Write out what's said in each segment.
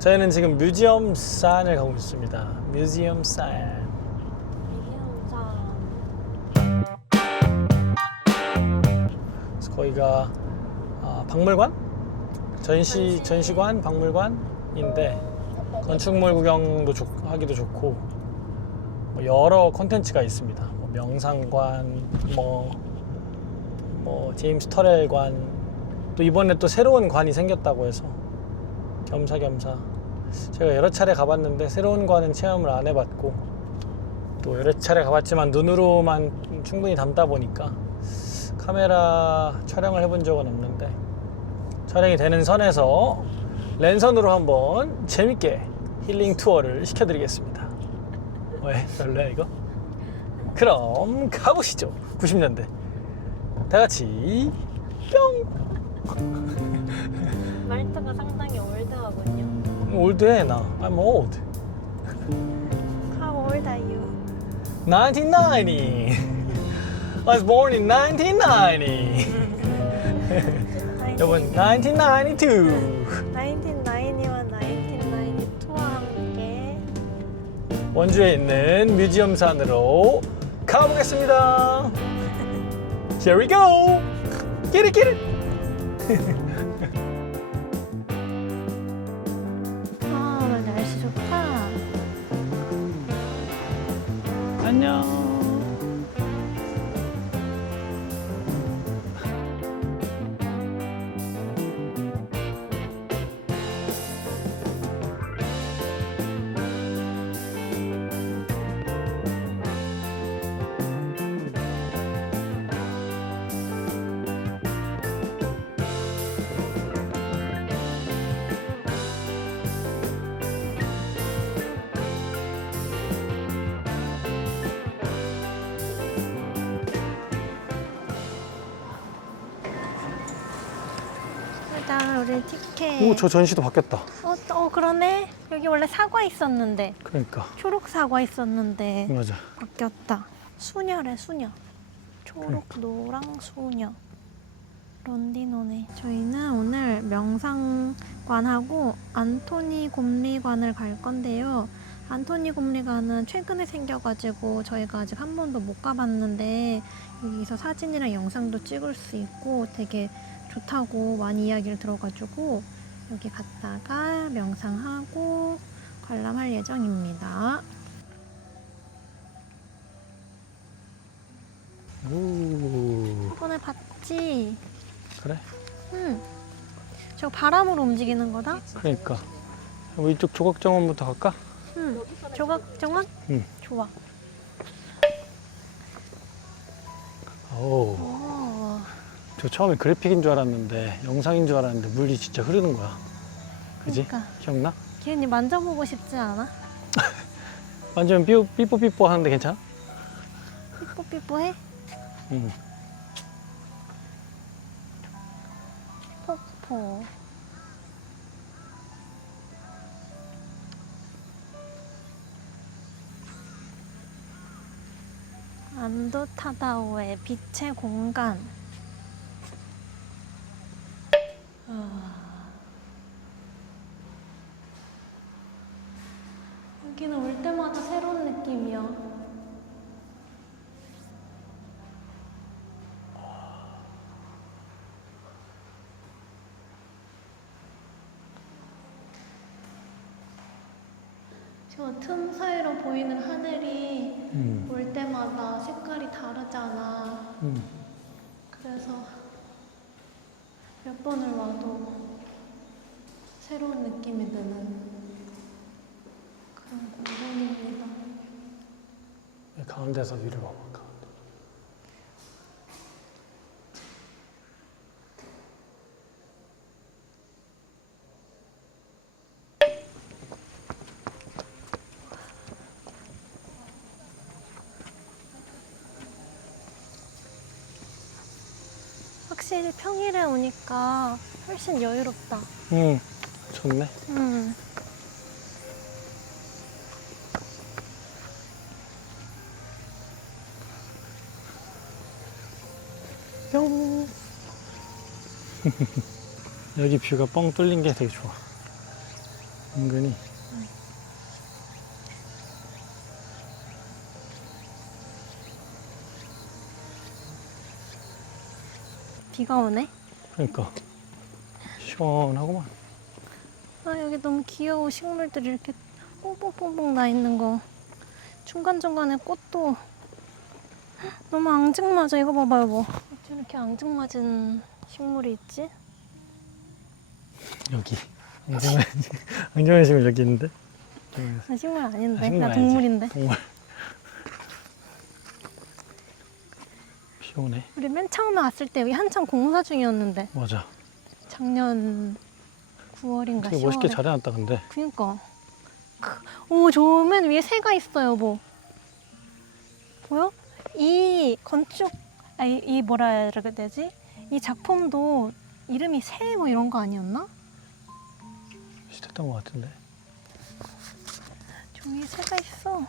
저희는 지금 뮤지엄 산을 가고 있습니다. 뮤지엄 산. 그래서 거기가 아, 박물관? 전시 전시관, 박물관인데 건축물 구경도 좋, 하기도 좋고 뭐 여러 콘텐츠가 있습니다. 뭐 명상관, 뭐, 뭐 제임스 터렐관, 또 이번에 또 새로운 관이 생겼다고 해서 겸사겸사 제가 여러 차례 가봤는데 새로운 관은 체험을 안 해봤고 또 여러 차례 가봤지만 눈으로만 충분히 담다 보니까 카메라 촬영을 해본 적은 없는데 촬영이 되는 선에서 랜선으로 한번 재밌게 힐링 투어를 시켜드리겠습니다. 왜 별로야 이거? 그럼 가보시죠. 90년대 다 같이 뿅. 말투가 상당히 올드해 나. I'm old. How old are you? 1990. I was born in 1990. 여러분 1992. 1990와 1992와 함께 원주에 있는 뮤지엄 산으로 가보겠습니다. Here we go. Get it, get it. 안녕. 우리 티켓. 오, 저 전시도 바뀌었다. 어, 어 그러네. 여기 원래 사과 있었는데 그러니까. 초록 사과 있었는데 맞아. 바뀌었다. 수녀래 수녀. 초록 노랑 수녀. 런디노네. 저희는 오늘 명상관하고 안토니 곰리관을 갈 건데요. 안토니 곰리관은 최근에 생겨가지고 저희가 아직 한 번도 못 가봤는데 여기서 사진이랑 영상도 찍을 수 있고 되게 좋다고 많이 이야기를 들어가지고 여기 갔다가 명상하고 관람할 예정입니다. 오, 이번에 봤지? 그래? 응. 저 바람으로 움직이는 거다? 그러니까. 우리 이쪽 조각 정원부터 갈까? 응. 조각 정원? 응. 좋아. 오, 오. 저 처음에 그래픽인 줄 알았는데 영상인 줄 알았는데 물이 진짜 흐르는 거야. 그지? 그러니까. 기억나? 기훈이 만져보고 싶지 않아? 완전 삐- 삐뽀삐뽀 하는데 괜찮아? 삐뽀삐뽀해? 응. 포포. 안도 타다오의 빛의 공간. 아. 여기는 올 때마다 새로운 느낌이야. 저 틈 사이로 보이는 하늘이 응. 올 때마다 색깔이 다르잖아. 응. 그래서 몇 번을 와도 새로운 느낌이 드는 그런 공간입니다. 가운데서 위를 확실히 평일에 오니까 훨씬 여유롭다. 응. 좋네. 음. 뿅. 여기 뷰가 뻥 뚫린 게 되게 좋아. 은근히 비가 오네. 그러니까 시원하구만. 아 여기 너무 귀여워 식물들이 이렇게 뽕뽕뽕뽕 나 있는 거. 중간 중간에 꽃도 너무 앙증맞아. 이거 봐봐 여보. 어떻게 이렇게 앙증맞은 식물이 있지? 여기 앙정한 앙정한 식물 여기 있는데. 나 식물 아닌데. 아, 식물 나 아니지. 동물인데. 동물. 비 오네. 우리 맨 처음에 왔을 때 여기 한창 공사 중이었는데 맞아. 작년 9월인가 되게 10월에. 멋있게 잘 해놨다 근데. 그니까. 오, 저 맨 위에 새가 있어요, 뭐. 보여? 이 건축, 아, 이, 이 뭐라 해야 되지? 이 작품도 이름이 새 뭐 이런 거 아니었나? 비슷했던 것 같은데. 저 위에 새가 있어.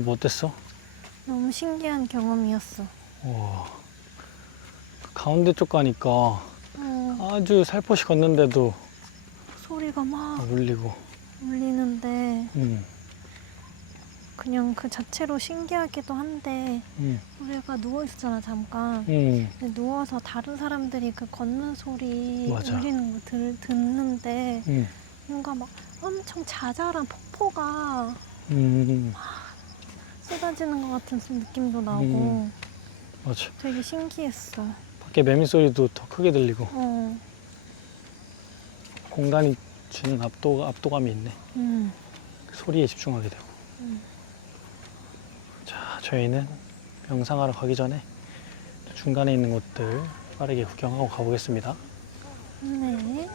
이거 어땠어? 너무 신기한 경험이었어. 와. 가운데 쪽 가니까 어, 아주 살포시 걷는데도 소리가 막 울리고. 울리는데 음, 그냥 그 자체로 신기하기도 한데 음, 우리가 누워 있었잖아 잠깐. 음. 근데 누워서 다른 사람들이 그 걷는 소리 맞아. 울리는 거 들, 듣는데 음. 뭔가 막 엄청 자잘한 폭포가 음, 쏟아지는 것 같은 좀 느낌도 나고 음. 맞아. 되게 신기했어. 밖에 매미 소리도 더 크게 들리고 어, 공간이 주는 압도, 압도감이 있네. 음, 그 소리에 집중하게 되고. 음. 자, 저희는 명상하러 가기 전에 중간에 있는 곳들 빠르게 구경하고 가보겠습니다. 네.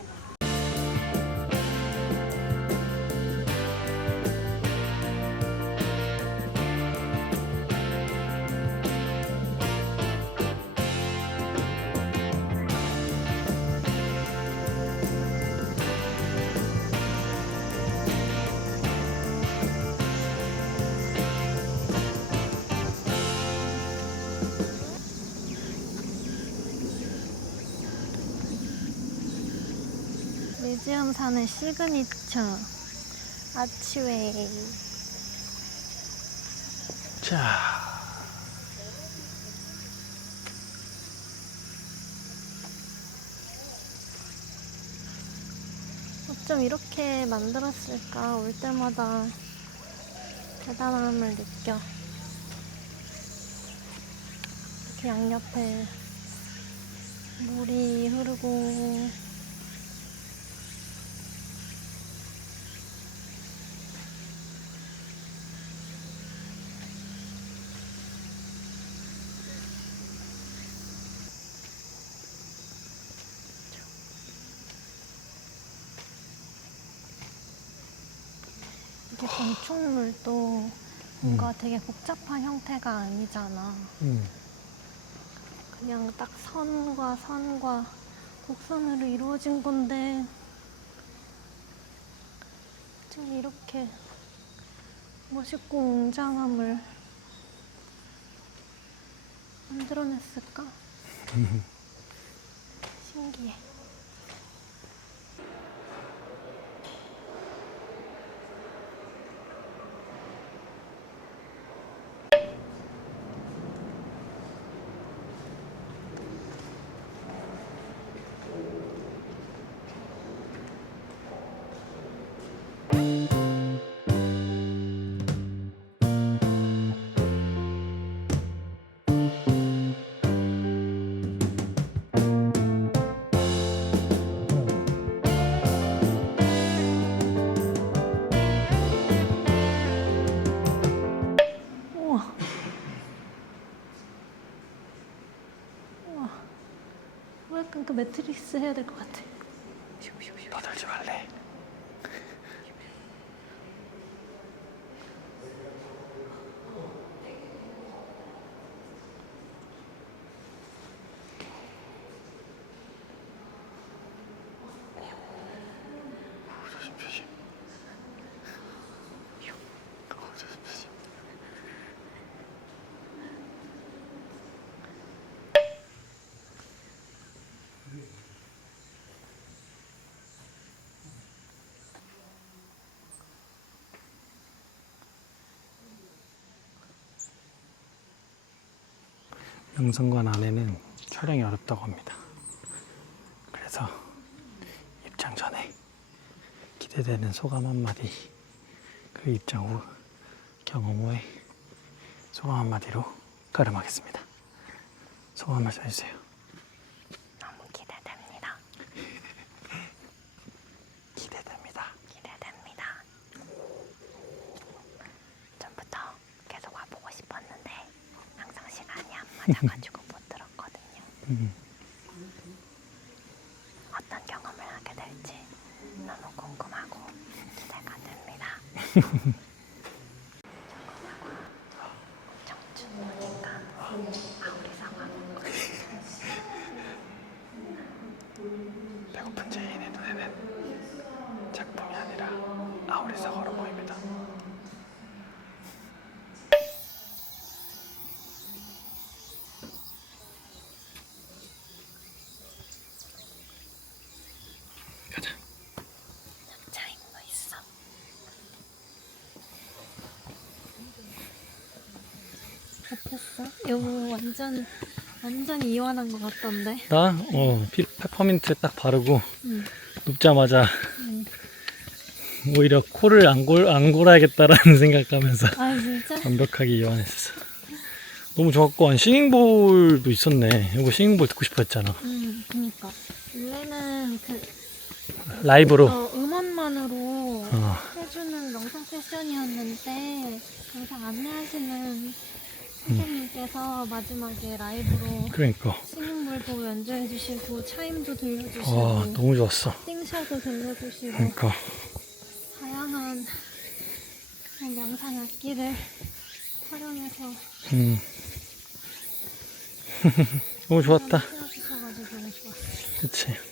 뮤지엄 산의 시그니처 아치웨이. 자, 어쩜 이렇게 만들었을까 올 때마다 대단함을 느껴. 이렇게 양옆에 물이 흐르고 건축물도 뭔가 되게 복잡한 형태가 아니잖아. 음, 그냥 딱 선과 선과 곡선으로 이루어진 건데 어떻게 이렇게 멋있고 웅장함을 만들어냈을까? 신기해. 그 매트리스 해야 될 것 같아. 떠들지 말래. 명성관 안에는 촬영이 어렵다고 합니다. 그래서 입장 전에 기대되는 소감 한마디, 그 입장 후 경험 후에 소감 한마디로 가름하겠습니다. 소감 한 말씀 해주세요. 너무 기대됩니다. 기대됩니다. 기대됩니다. 전부터 계속 와보고 싶었는데 항상 시간이 안 맞아가지고 못 들었거든요. 음, 어떤 경험을 하게 될지 너무 궁금하고 기대가 됩니다. 아우리 상황 배고픈 제인의 눈에는 작품이 아니라 아우리 사과로 보입니다. 어땠어? 이거 완전 완전 이완한 것 같던데. 나? 어, 피- 페퍼민트 딱 바르고 응. 눕자마자 응. 오히려 코를 안, 골, 안 골아야겠다라는 생각하면서 아 진짜? 완벽하게 이완했어. 너무 좋았고, 아니, 싱잉볼도 있었네. 이거 싱잉볼 듣고 싶어 했잖아. 음 그니까 원래는 그 라이브로. 어, 음원만으로 어, 해주는 영상 세션이었는데 영상 안내하시는 선생님께서 마지막에 라이브로 그러니까. 스닝볼도 연주해 주시고 차임도 들려주시고 와, 너무 좋았어. 띵샷도 들려주시고 그러니까. 다양한 영상 악기를 활용해서 음. 너무 좋았다. 너무 좋았어요. 그치.